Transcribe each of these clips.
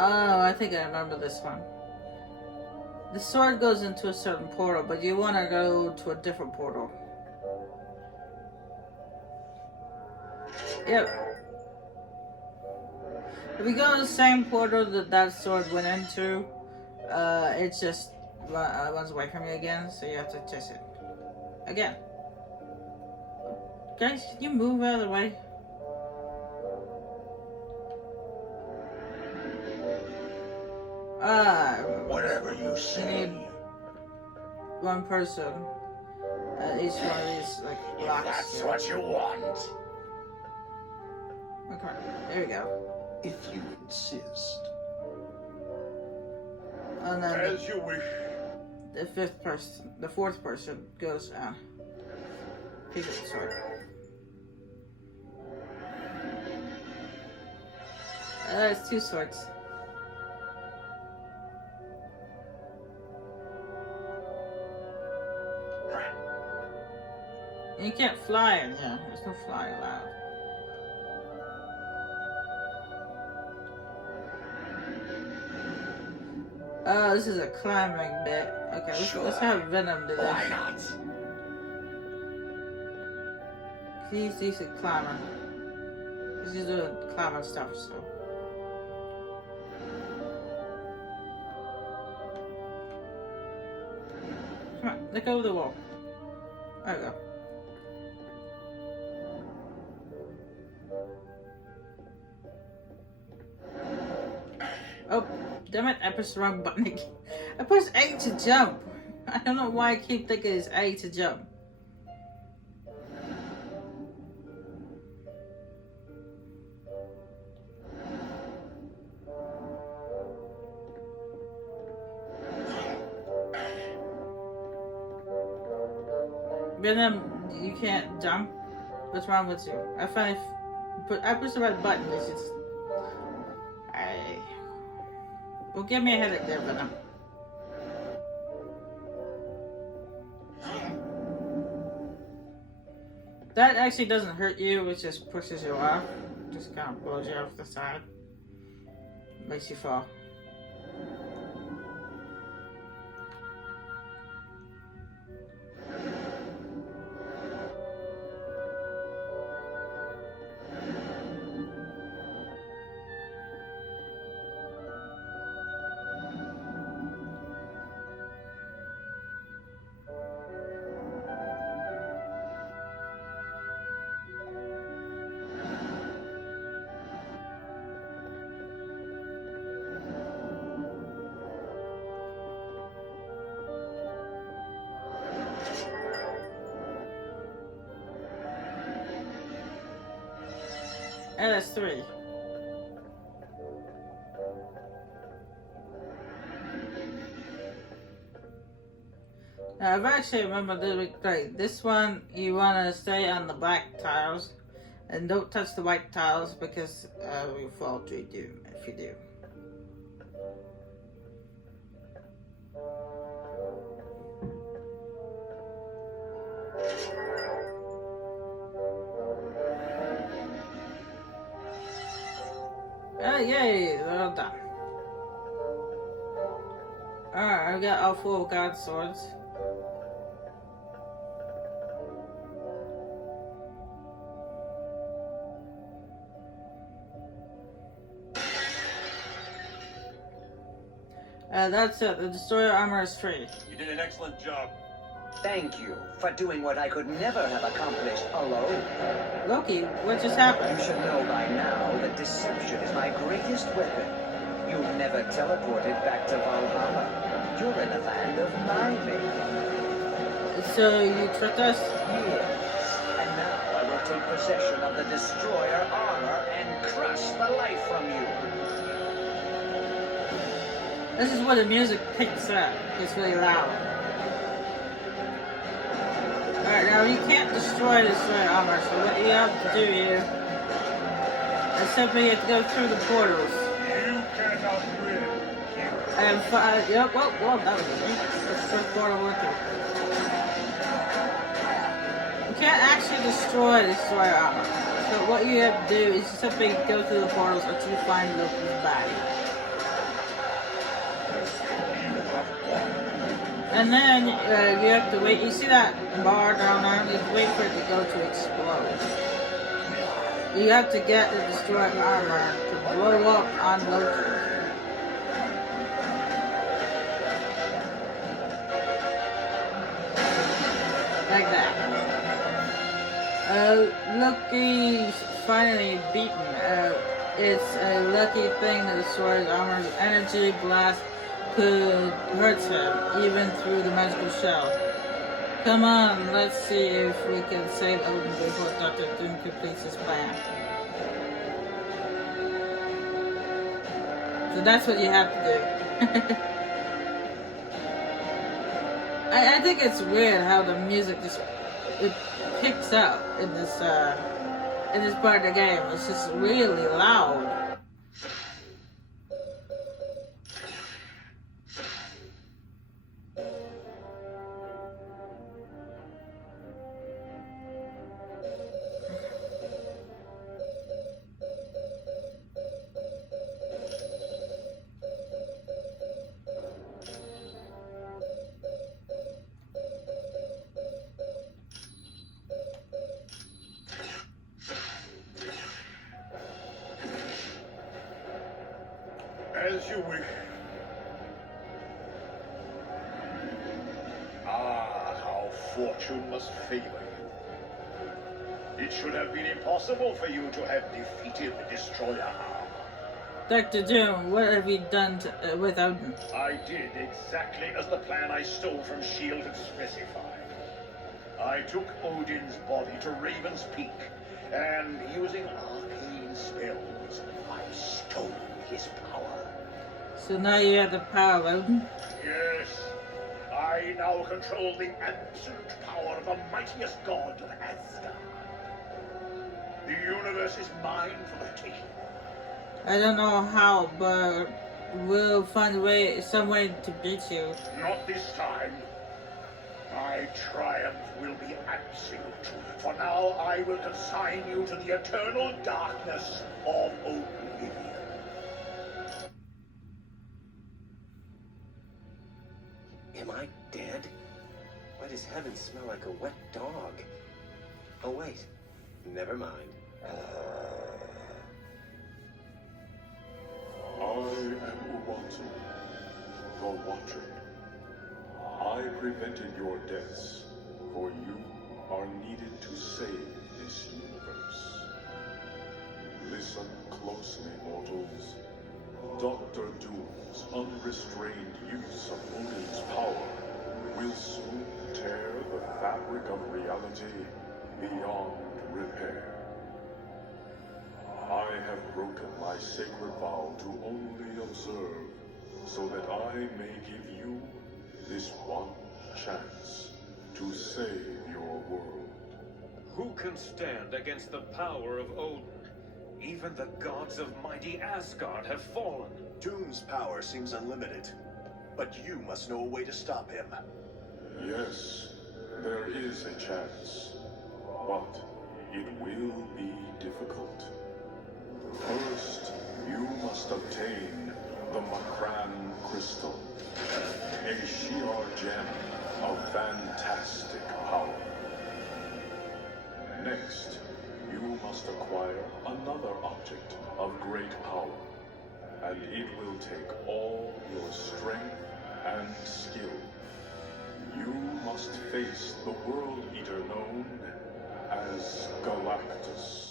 Oh, I think I remember this one. The sword goes into a certain portal, but you want to go to a different portal. Yep. If you go to the same portal that sword went into, it just runs away from you again, so you have to chase it. Again. Guys, can you move out of the way? Whatever you say. You need one person at each one of these, like, blocks. That's here. what you want. Okay, there we go. If you insist. And then As you wish. the fourth person goes pick up the sword. It's two swords. And you can't fly in here. There's no fly allowed. Oh, this is a climbing bit. Okay, let's have Venom do this. Why not? He's decent climber. He's doing climber stuff, so. Come on, look over the wall. There we go. Oh, damn it, I pressed the wrong button again. I pressed A to jump. I don't know why I keep thinking it's A to jump. Venom, you can't jump? What's wrong with you? I pressed the right button, it's just... Well, give me a headache there, Venom. That actually doesn't hurt you, it just pushes you off. Just kind of blows you off the side. Makes you fall. And that's 3. Now, I've actually remembered this great. This one, you want to stay on the black tiles and don't touch the white tiles because you fall to doom if you do. Yay, they're all done. Alright, I got all 4 of God's swords. That's it. The destroyer armor is free. You did an excellent job. Thank you for doing what I could never have accomplished alone. Loki, what just happened? You should know by now that deception is my greatest weapon. You've never teleported back to Valhalla. You're in the land of my making. So you tricked us? Yes. And now I will take possession of the destroyer armor and crush the life from you. This is where the music picks up. It's really loud. Alright, now you can't destroy the destroyer armor, so what you have to do here is simply have to go through the portals. You cannot win. And find, yep, whoa, that was easy. That's the first portal working. You can't actually destroy the destroyer armor. So what you have to do is simply go through the portals until you find Loki's body. And then you have to wait. You see that bar down there? You have to wait for it to go to explode. You have to get the destroyed armor to blow up on Loki. Like that. Loki's finally beaten. It's a lucky thing that destroys armor's energy blast could hurt him, even through the magical shell. Come on, let's see if we can save Odin before Dr. Doom completes his plan. So that's what you have to do. I think it's weird how the music just it picks up in this part of the game. It's just really loud. As you wish. Ah, how fortune must favor you. It should have been impossible for you to have defeated the Destroyer. Dr. Doom, what have you done with Odin? I did exactly as the plan I stole from S.H.I.E.L.D. had specified. I took Odin's body to Raven's Peak, and using arcane spells, I stole his power. So now you have the power of Odin? Yes, I now control the absolute power of the mightiest god of Asgard. The universe is mine for the taking. I don't know how, but we'll find some way to beat you. Not this time. My triumph will be absolute. For now, I will consign you to the eternal darkness of oblivion. Am I dead? Why does heaven smell like a wet dog? Oh wait, never mind. I am Uatu, the Watcher. I prevented your deaths, for you are needed to save this universe. Listen closely, mortals. Dr. Doom's unrestrained use of Odin's power will soon tear the fabric of reality beyond repair. I have broken my sacred vow to only observe, so that I may give you this one chance to save your world. Who can stand against the power of Odin? Even the gods of mighty Asgard have fallen. Doom's power seems unlimited, but you must know a way to stop him. Yes, there is a chance, but it will be difficult. First, you must obtain the Makran Crystal, a Shi'ar gem of fantastic power. Next, you must acquire another object of great power, and it will take all your strength and skill. You must face the World Eater known as Galactus.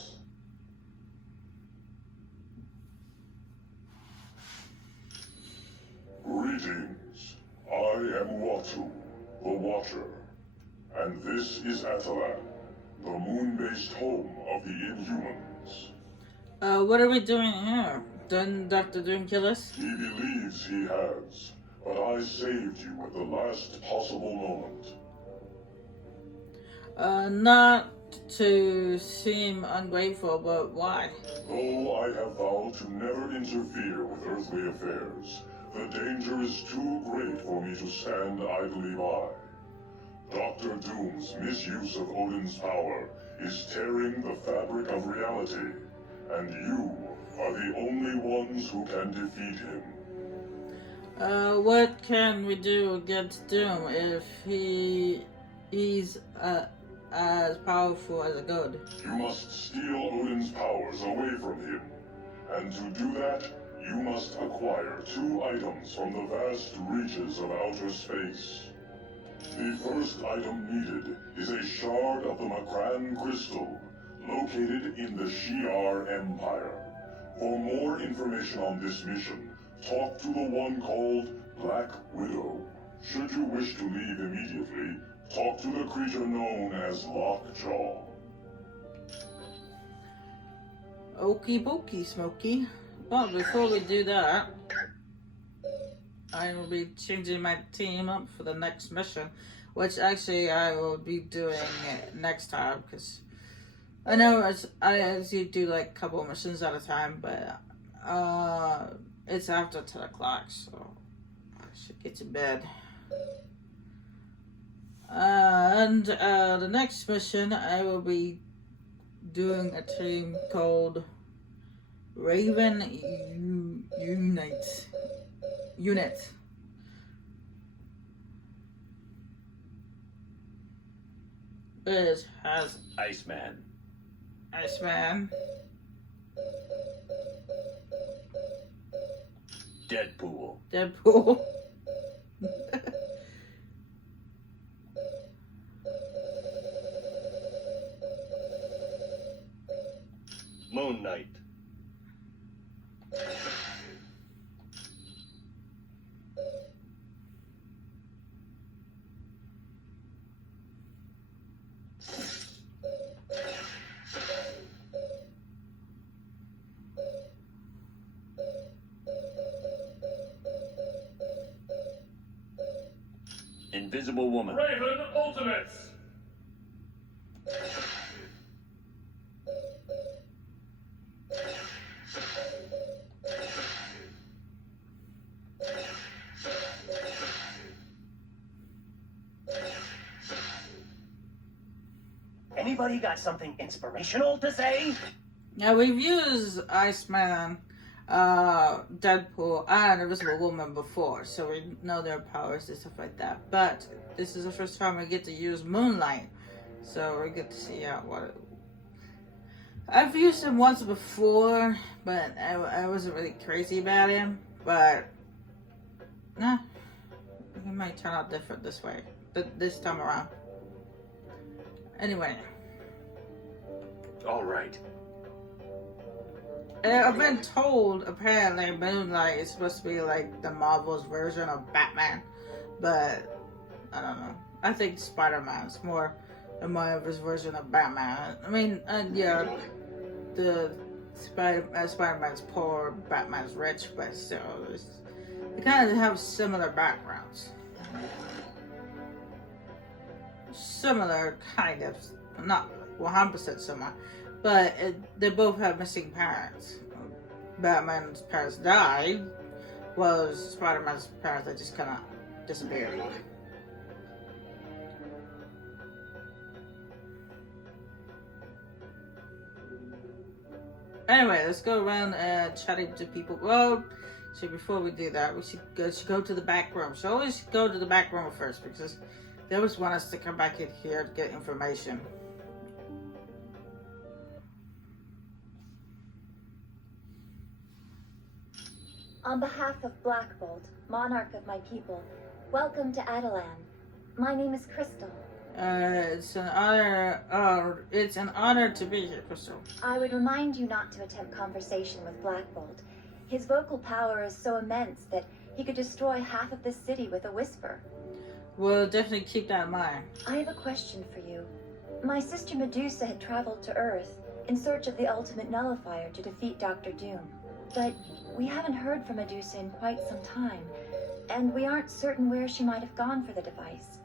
Greetings. I am Uatu, the Watcher. And this is Atalan, the moon-based home of the Inhumans. What are we doing here? Didn't Dr. Doom kill us? He believes he has, but I saved you at the last possible moment. Not to seem ungrateful, but why? Though I have vowed to never interfere with earthly affairs, the danger is too great for me to stand idly by. Dr. Doom's misuse of Odin's power is tearing the fabric of reality, and you are the only ones who can defeat him. What can we do against Doom if he's as powerful as a god? You must steal Odin's powers away from him. And to do that, you must acquire 2 items from the vast reaches of outer space. The first item needed is a shard of the Makran crystal, located in the Shi'ar Empire. For more information on this mission, talk to the one called Black Widow. Should you wish to leave immediately, talk to the creature known as Lockjaw. Okie dokie, Smokey. But before we do that, I will be changing my team up for the next mission, which actually I will be doing next time, because I know I usually do like a couple of missions at a time, but it's after 10 o'clock, so I should get to bed. And the next mission, I will be doing a team called Raven Unit. It has Iceman. Iceman, Deadpool. Deadpool, Moon Knight. Invisible Woman. Raven Ultimates! Anybody got something inspirational to say? Now we've used Iceman, Deadpool, and Invisible Woman before, so we know their powers and stuff like that. But this is the first time we get to use Moonlight, so we get to see I've used him once before, but I wasn't really crazy about him. But nah, he might turn out different this way, this time around. Anyway. All right. I've been told apparently Moonlight is supposed to be like the Marvel's version of Batman, but I don't know. I think Spider-Man's more the Marvel's version of Batman. I mean, yeah, the Spider-Man's poor, Batman's rich, but still, they kind of have similar backgrounds. Similar, kind of, not 100% similar, but they both have missing parents. Batman's parents died, while Spider-Man's parents, they just kind of disappeared. Anyway, let's go around chatting to people. Well, so before we do that, we should go to the back room. So always go to the back room first, because they always want us to come back in here to get information. On behalf of Black Bolt, monarch of my people, welcome to Adelan. My name is Crystal. It's an honor. It's an honor to be here, Crystal. I would remind you not to attempt conversation with Black Bolt. His vocal power is so immense that he could destroy half of this city with a whisper. We'll definitely keep that in mind. I have a question for you. My sister Medusa had traveled to Earth in search of the ultimate nullifier to defeat Dr. Doom. But we haven't heard from Medusa in quite some time, and we aren't certain where she might have gone for the device.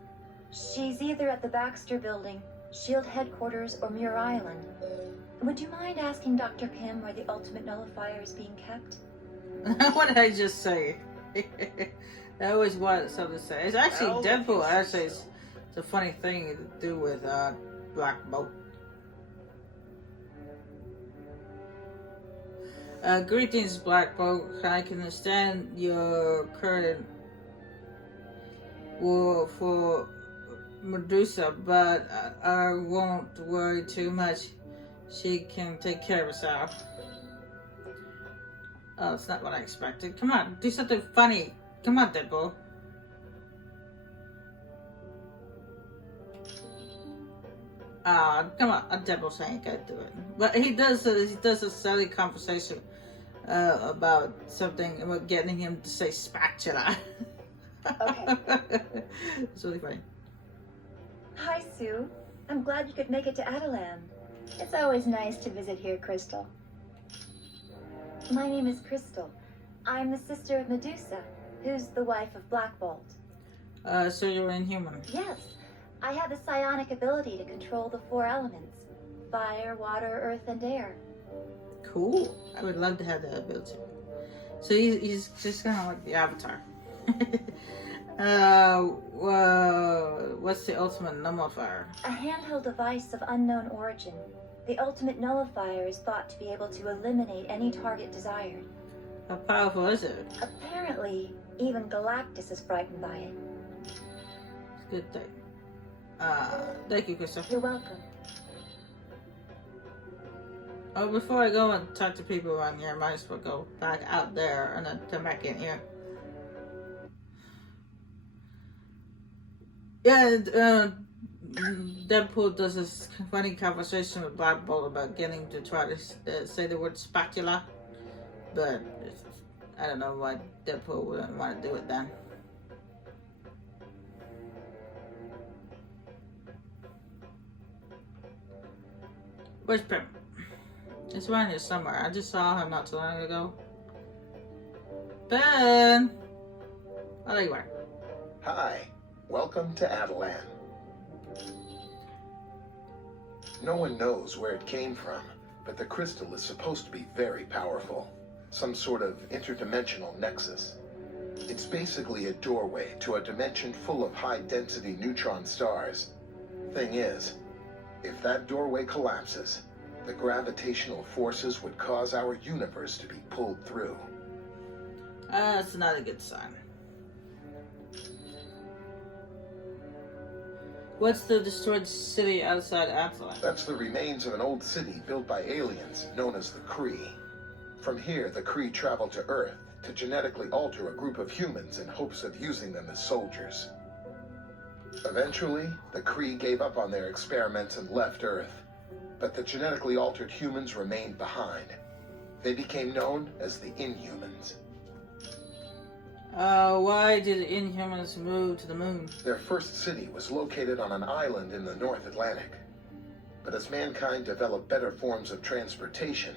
She's either at the Baxter Building, SHIELD headquarters, or Muir Island. Would you mind asking Dr. Pym where the ultimate nullifier is being kept? What did I just say? I always wanted something to say. It's actually Deadpool. Actually, it's a funny thing to do with Black Bolt. Greetings, Black Bolt. I can understand your current war for Medusa, but I won't worry too much. She can take care of herself. Oh, it's not what I expected. Come on, do something funny. Come on, Deadpool. Come on, Deadpool ain't gonna do it. But he does a silly conversation about something, about getting him to say spatula. Okay. It's really funny. Hi, Sue. I'm glad you could make it to Adelan. It's always nice to visit here, Crystal. My name is Crystal. I'm the sister of Medusa, who's the wife of Black Bolt. So you're inhuman. Yes, I have the psionic ability to control the 4 elements: fire, water, earth, and air. Cool. I would love to have that ability. So he's just kind of like the Avatar. What's the ultimate nullifier? A handheld device of unknown origin. The ultimate nullifier is thought to be able to eliminate any target desired. How powerful is it? Apparently, even Galactus is frightened by it. It's a good thing. Thank you, Christopher. You're welcome. Oh, before I go and talk to people around here, I might as well go back out there and then come back in here. Yeah, Deadpool does this funny conversation with Black Bolt about getting to try to say the word spatula, but I don't know why Deadpool wouldn't want to do it then. Where's Prim? It's around here somewhere. I just saw him not too long ago. Ben! Oh, there you are. Hi, welcome to Adelan. No one knows where it came from, but the crystal is supposed to be very powerful. Some sort of interdimensional nexus. It's basically a doorway to a dimension full of high-density neutron stars. Thing is, if that doorway collapses, the gravitational forces would cause our universe to be pulled through. That's not a good sign. What's the destroyed city outside Adelan? That's the remains of an old city built by aliens known as the Kree. From here, the Kree traveled to Earth to genetically alter a group of humans in hopes of using them as soldiers. Eventually, the Kree gave up on their experiments and left Earth, but the genetically altered humans remained behind. They became known as the Inhumans. Why did Inhumans move to the moon? Their first city was located on an island in the North Atlantic. But as mankind developed better forms of transportation,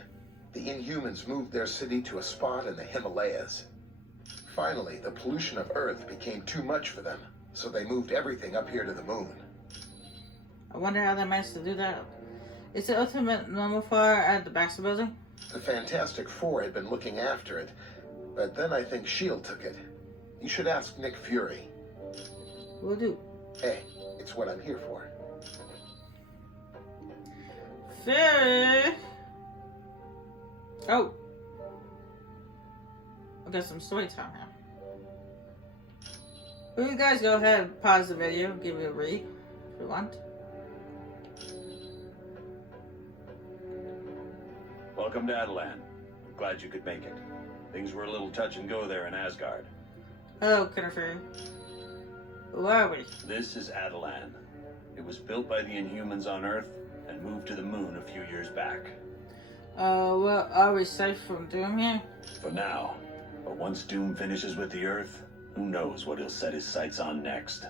the Inhumans moved their city to a spot in the Himalayas. Finally, the pollution of Earth became too much for them, so they moved everything up here to the moon. I wonder how they managed to do that. Is the ultimate nullifier at the Baxter building? The Fantastic Four had been looking after it, but then I think S.H.I.E.L.D. took it. You should ask Nick Fury. Will do. Hey, it's what I'm here for. Fury! Oh. I got some story time now. Well, you guys go ahead and pause the video, give it a read if you want. Welcome to Adelan. Glad you could make it. Things were a little touch and go there in Asgard. Hello, Kennefer. Who are we? This is Adelan. It was built by the Inhumans on Earth and moved to the moon a few years back. Well, are we safe from Doom here? For now. But once Doom finishes with the Earth, who knows what he'll set his sights on next.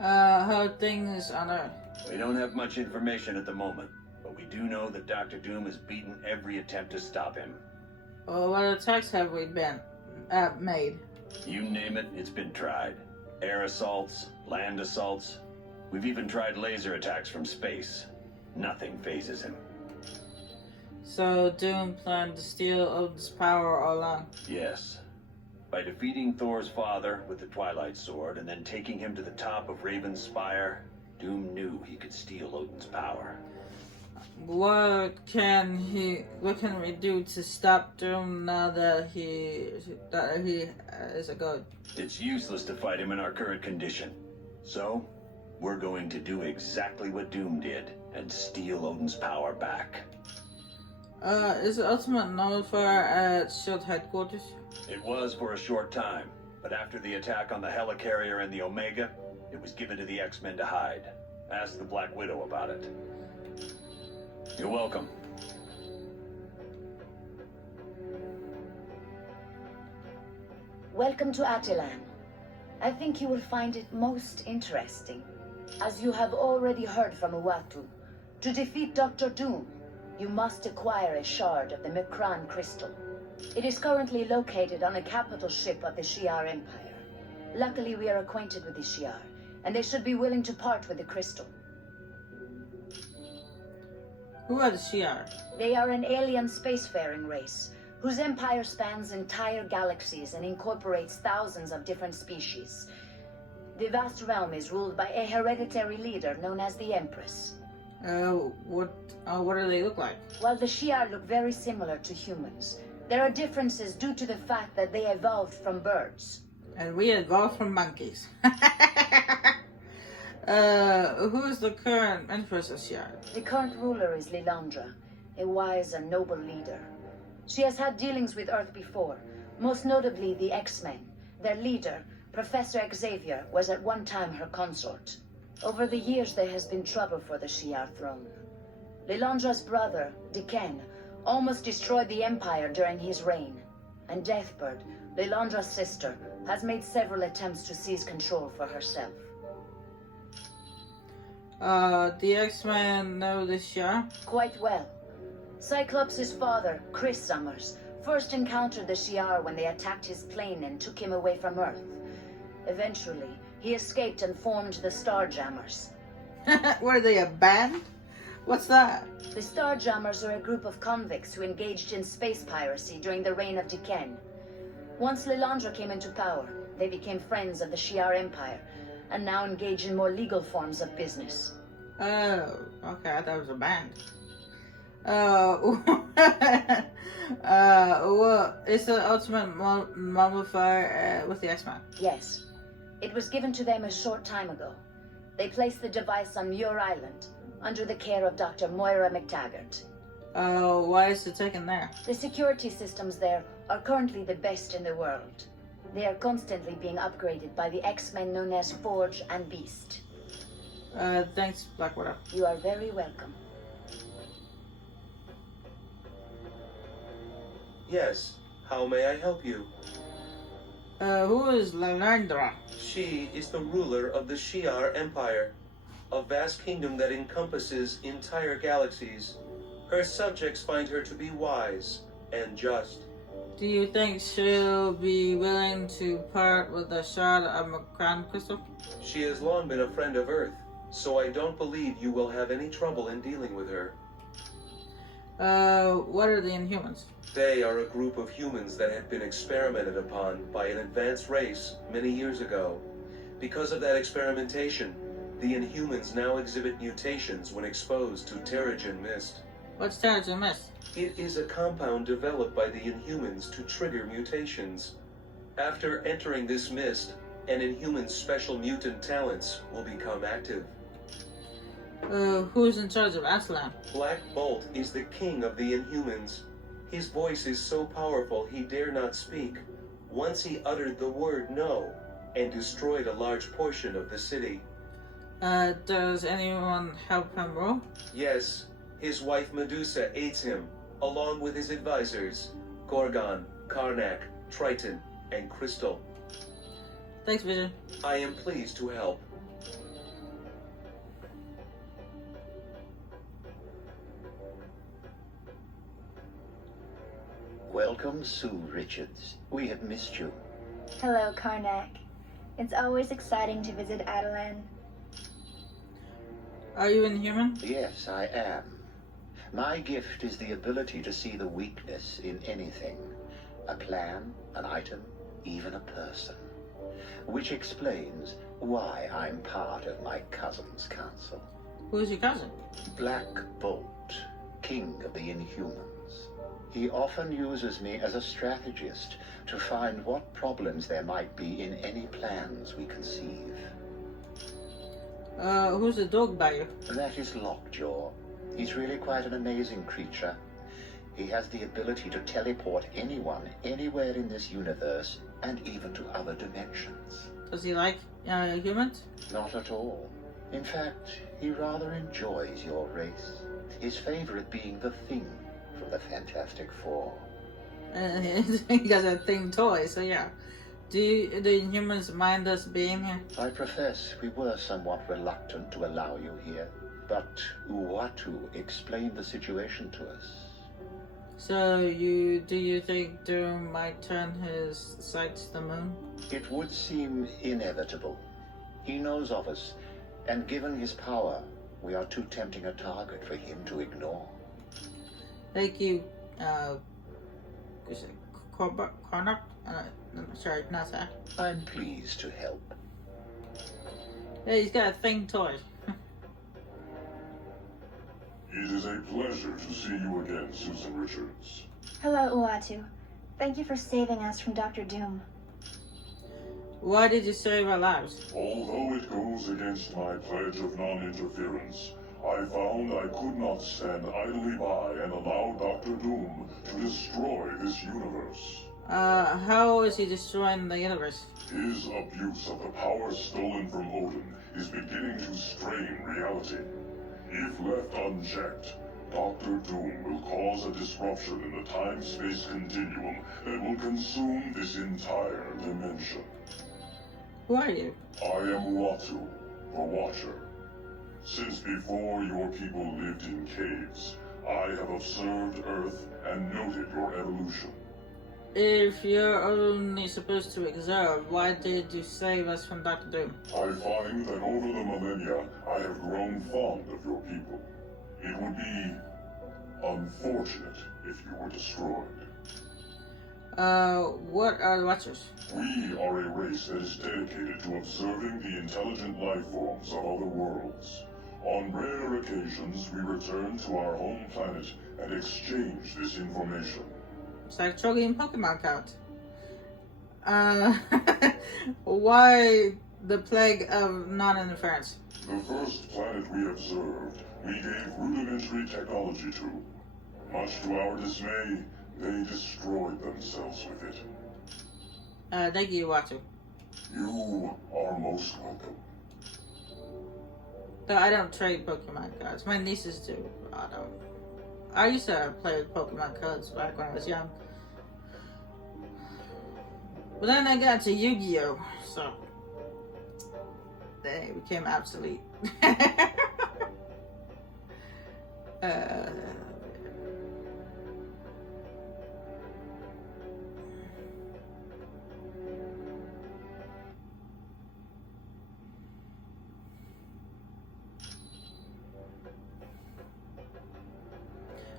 How are things on Earth? We don't have much information at the moment, but we do know that Dr. Doom has beaten every attempt to stop him. What attacks have we made? You name it, it's been tried. Air assaults, land assaults. We've even tried laser attacks from space. Nothing phases him. So Doom planned to steal Odin's power all along? Yes. By defeating Thor's father with the Twilight Sword and then taking him to the top of Raven's Spire, Doom knew he could steal Odin's power. what can we do to stop Doom now that he is a god? It's useless to fight him in our current condition. So, we're going to do exactly what Doom did and steal Odin's power back. Is the Ultimate Nullifier at SHIELD headquarters? It was for a short time, but after the attack on the Helicarrier and the Omega, it was given to the X-Men to hide. Ask the Black Widow about it. You're welcome. Welcome to Attilan. I think you will find it most interesting. As you have already heard from Uatu, to defeat Dr. Doom, you must acquire a shard of the Mikran crystal. It is currently located on a capital ship of the Shi'ar Empire. Luckily, we are acquainted with the Shi'ar, and they should be willing to part with the crystal. Who are the Shi'ar? They are an alien spacefaring race, whose empire spans entire galaxies and incorporates thousands of different species. The vast realm is ruled by a hereditary leader known as the Empress. What do they look like? While the Shi'ar look very similar to humans, there are differences due to the fact that they evolved from birds. And we evolved from monkeys. Who is the current Empress of Shi'ar? The current ruler is Lilandra, a wise and noble leader. She has had dealings with Earth before, most notably the X-Men. Their leader, Professor Xavier, was at one time her consort. Over the years, there has been trouble for the Shi'ar throne. Lilandra's brother, Diken, almost destroyed the Empire during his reign. And Deathbird, Lilandra's sister, has made several attempts to seize control for herself. The X-Men know the Shi'ar? Quite well. Cyclops' father, Chris Summers, first encountered the Shi'ar when they attacked his plane and took him away from Earth. Eventually, he escaped and formed the Starjammers. Were they a band? What's that? The Starjammers are a group of convicts who engaged in space piracy during the reign of Diken. Once Lilandra came into power, they became friends of the Shi'ar Empire, and now engage in more legal forms of business. Oh, okay, I thought it was a band. Is the Ultimate Mummifier with the X-Men? Yes. It was given to them a short time ago. They placed the device on Muir Island, under the care of Dr. Moira McTaggart. Why is it taken there? The security systems there are currently the best in the world. They are constantly being upgraded by the X-Men known as Forge and Beast. Thanks, Black Widow. You are very welcome. Yes, how may I help you? Who is Lilandra? She is the ruler of the Shi'ar Empire, a vast kingdom that encompasses entire galaxies. Her subjects find her to be wise and just. Do you think she'll be willing to part with the shard of Mikran crystal? She has long been a friend of Earth, so I don't believe you will have any trouble in dealing with her. What are the Inhumans? They are a group of humans that had been experimented upon by an advanced race many years ago. Because of that experimentation, the Inhumans now exhibit mutations when exposed to Terrigen Mist. What's Terrigen Mist? It is a compound developed by the Inhumans to trigger mutations. After entering this mist, an Inhuman's special mutant talents will become active. Who's in charge of Attilan? Black Bolt is the king of the Inhumans. His voice is so powerful he dare not speak. Once he uttered the word no, and destroyed a large portion of the city. Does anyone help him rule? Yes, his wife Medusa aids him, along with his advisors, Gorgon, Karnak, Triton, and Crystal. Thanks, Vision. I am pleased to help. Welcome, Sue Richards. We have missed you. Hello, Karnak. It's always exciting to visit Attilan. Are you Inhuman? Yes, I am. My gift is the ability to see the weakness in anything. A plan, an item, even a person. Which explains why I'm part of my cousin's council. Who's your cousin? Black Bolt. king of the Inhumans. He often uses me as a strategist to find what problems there might be in any plans we conceive. Who's the dog by you? That is Lockjaw. He's really quite an amazing creature. He has the ability to teleport anyone, anywhere in this universe, and even to other dimensions. Does he like humans? Not at all. In fact, he rather enjoys your race. His favorite being the Thing from the Fantastic Four. He got a thing toy, so yeah. Do the humans mind us being here? I profess we were somewhat reluctant to allow you here, but Uatu explained the situation to us. So do you think Doom might turn his sights to the moon? It would seem inevitable. He knows of us, and given his power, we are too tempting a target for him to ignore. Thank you, Cormac? Sorry, not that. I'm pleased to help. Hey, he's got a thing toy. It is a pleasure to see you again, Susan Richards. Hello, Uatu. Thank you for saving us from Dr. Doom. Why did you save our lives? Although it goes against my pledge of non-interference, I found I could not stand idly by and allow Dr. Doom to destroy this universe. How is he destroying the universe? His abuse of the power stolen from Odin is beginning to strain reality. If left unchecked, Dr. Doom will cause a disruption in the time-space continuum that will consume this entire dimension. Who are you? I am Uatu, the Watcher. Since before your people lived in caves, I have observed Earth and noted your evolution. If you're only supposed to observe, why did you save us from Dr. Doom? I find that over the millennia, I have grown fond of your people. It would be unfortunate if you were destroyed. What are the Watchers? We are a race that is dedicated to observing the intelligent life forms of other worlds. On rare occasions, we return to our home planet and exchange this information. It's like trogging Pokemon cards. Why the plague of non-interference? The first planet we observed, we gave rudimentary technology to. Much to our dismay, they destroyed themselves with it. Thank you, Watu. You are most welcome. Though I don't trade Pokemon cards. My nieces do. I don't. I used to play with Pokemon cards back when I was young. But then I got to Yu-Gi-Oh! So they became obsolete.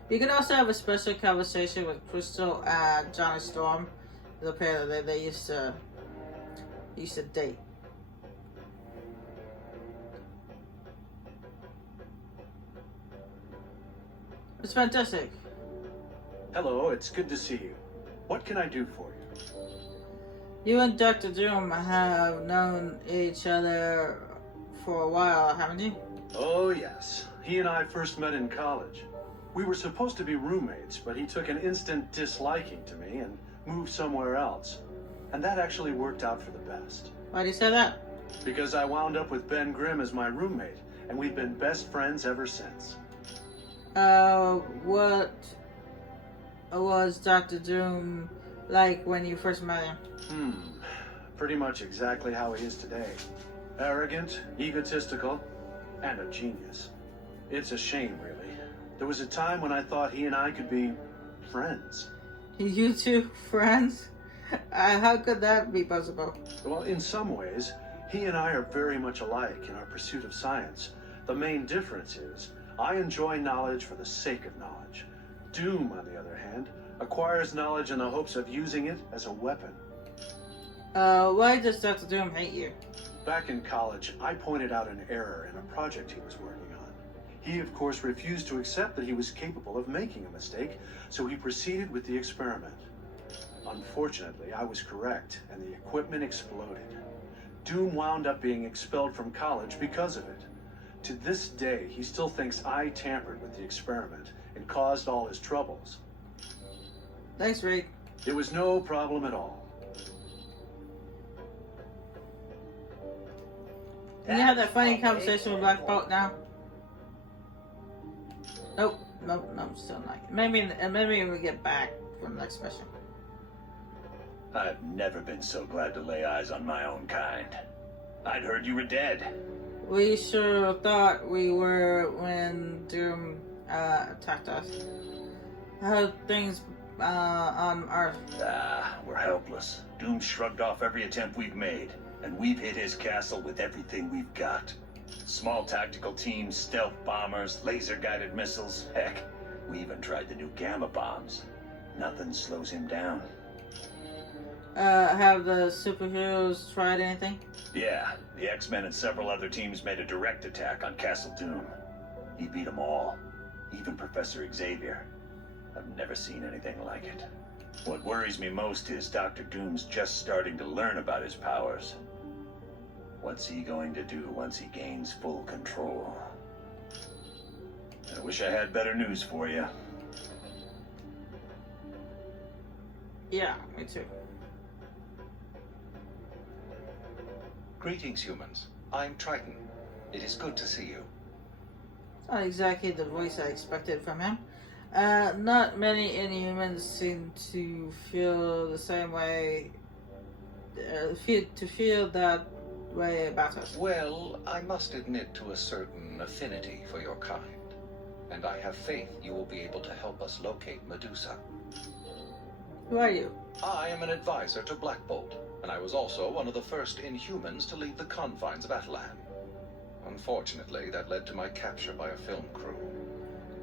You can also have a special conversation with Crystal and Johnny Storm. The pair that they used to date. It's fantastic. Hello, it's good to see you. What can I do for you? You and Dr. Doom have known each other for a while, haven't you? Oh, yes. He and I first met in college. We were supposed to be roommates, but he took an instant disliking to me and moved somewhere else. And that actually worked out for the best. Why do you say that? Because I wound up with Ben Grimm as my roommate, and we've been best friends ever since. What was Dr. Doom like when you first met him? Pretty much exactly how he is today. Arrogant, egotistical, and a genius. It's a shame, really. There was a time when I thought he and I could be friends. You two friends? How could that be possible? Well, in some ways, he and I are very much alike in our pursuit of science. The main difference is, I enjoy knowledge for the sake of knowledge. Doom, on the other hand, acquires knowledge in the hopes of using it as a weapon. Why does Dr. Doom hate you? Back in college, I pointed out an error in a project he was working on. He, of course, refused to accept that he was capable of making a mistake, so he proceeded with the experiment. Unfortunately, I was correct, and the equipment exploded. Doom wound up being expelled from college because of it. To this day, he still thinks I tampered with the experiment and caused all his troubles. Thanks, Reed. It was no problem at all. Can you have that funny conversation with Black Bolt now? Nope, still not. Maybe when we get back from the next mission. I've never been so glad to lay eyes on my own kind. I'd heard you were dead. We sure thought we were when Doom attacked us. How things on Earth? We're helpless. Doom shrugged off every attempt we've made, and we've hit his castle with everything we've got. Small tactical teams, stealth bombers, laser-guided missiles. Heck, we even tried the new gamma bombs. Nothing slows him down. Have the superheroes tried anything? Yeah, the X-Men and several other teams made a direct attack on Castle Doom. He beat them all, even Professor Xavier. I've never seen anything like it. What worries me most is Dr. Doom's just starting to learn about his powers. What's he going to do once he gains full control? I wish I had better news for you. Yeah, me too. Greetings, humans. I'm Triton. It is good to see you. Not exactly the voice I expected from him. Not many Inhumans seem to feel the same way. Feel that way about us. Well, I must admit to a certain affinity for your kind, and I have faith you will be able to help us locate Medusa. Who are you? I am an advisor to Black Bolt, and I was also one of the first Inhumans to leave the confines of Atalan. Unfortunately, that led to my capture by a film crew.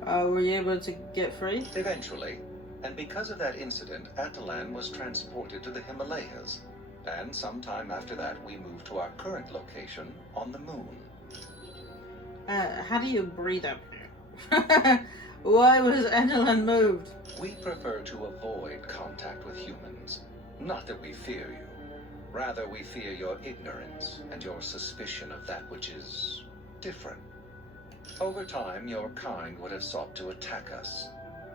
Were you able to get free? Eventually, and because of that incident, Atalan was transported to the Himalayas. And sometime after that, we moved to our current location on the moon. How do you breathe up here? Why was Atalan moved? We prefer to avoid contact with humans. Not that we fear you. Rather, we fear your ignorance and your suspicion of that which is different. Over time, your kind would have sought to attack us.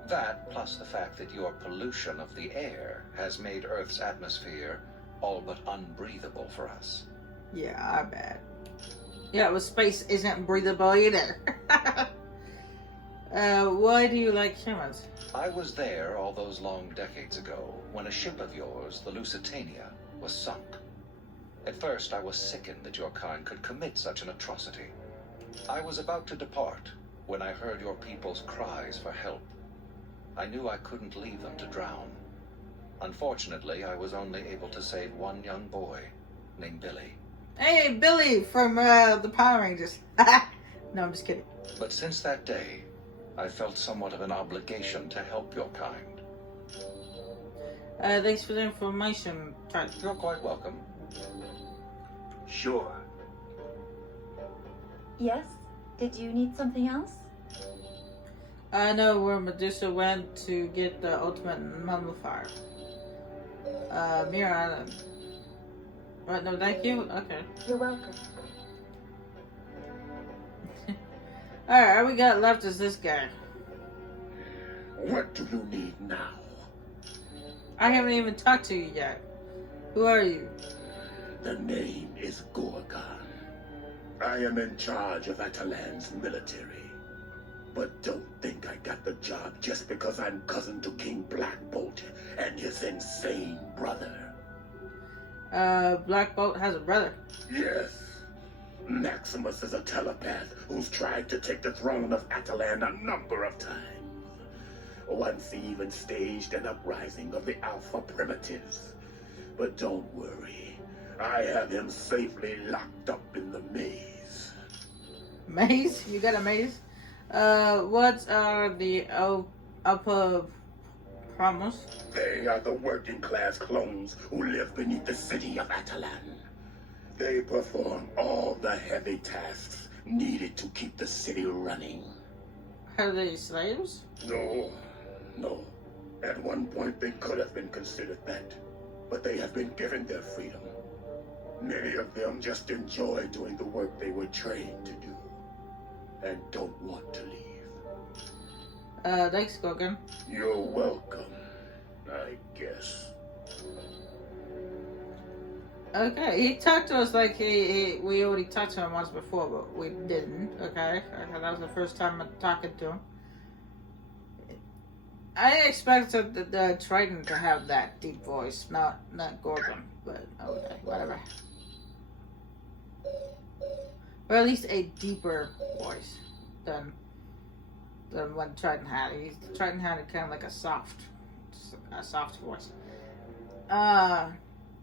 That, plus the fact that your pollution of the air has made Earth's atmosphere all but unbreathable for us. Yeah, I bet. Yeah, well, space isn't breathable either. Why do you like humans? I was there all those long decades ago when a ship of yours, the Lusitania, was sunk. At first, I was sickened that your kind could commit such an atrocity. I was about to depart when I heard your people's cries for help. I knew I couldn't leave them to drown. Unfortunately, I was only able to save one young boy named Billy. Hey, Billy from the Power Rangers. No, I'm just kidding. But since that day, I felt somewhat of an obligation to help your kind. Thanks for the information, Triton. You're quite welcome. Sure. Yes? Did you need something else? I know where Medusa went to get the ultimate nullifier. Mirror Island. What? No, thank you? Okay. You're welcome. Alright, all we got left is this guy. What do you need now? I haven't even talked to you yet. Who are you? The name is Gorgon. I am in charge of Atalan's military. But don't think I got the job just because I'm cousin to King Black Bolt and his insane brother. Black Bolt has a brother. Yes. Maximus is a telepath who's tried to take the throne of Atalan a number of times. Once he even staged an uprising of the Alpha Primitives. But don't worry, I have him safely locked up in the maze. Maze? You got a maze? What are the upper promise? They are the working class clones who live beneath the city of Atalan. They perform all the heavy tasks needed to keep the city running. Are they slaves? No, no. At one point they could have been considered that, but they have been given their freedom. Many of them just enjoy doing the work they were trained to do, and don't want to leave. Thanks, Gorgon. You're welcome, I guess. Okay, he talked to us like we already talked to him once before, but we didn't. Okay, that was the first time I'm talking to him. I expected the Triton to have that deep voice, not Gorgon, but okay, whatever. Or at least a deeper voice than what Triton had. Triton had kind of like a soft voice.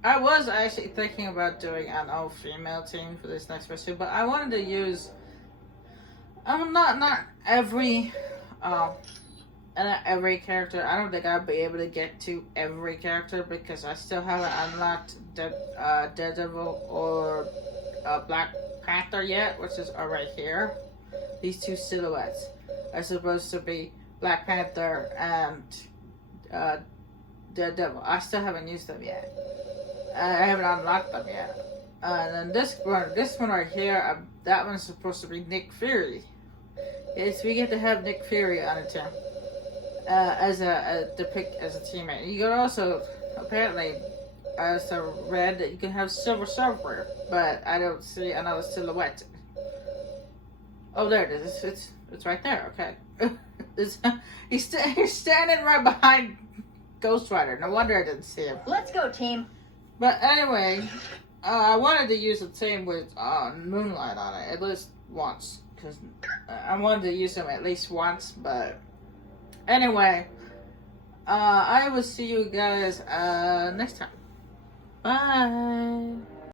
I was actually thinking about doing an all-female team for this next pursuit, but I wanted to use not every character. I don't think I'll be able to get to every character because I still haven't unlocked Daredevil or Black Panther yet, which is right here. These two silhouettes are supposed to be Black Panther and Daredevil. I still haven't used them yet. I haven't unlocked them yet. And then this one right here, that one's supposed to be Nick Fury. Yes, we get to have Nick Fury on a team as a teammate. You can also apparently read that you can have Silver Surfer, but I don't see another silhouette. Oh, there it is. It's right there. Okay, he's standing right behind Ghost Rider. No wonder I didn't see him. Let's go, team. But anyway, I wanted to use a team with Moonlight on it at least once, because I wanted to use him at least once. But anyway, I will see you guys next time. Bye.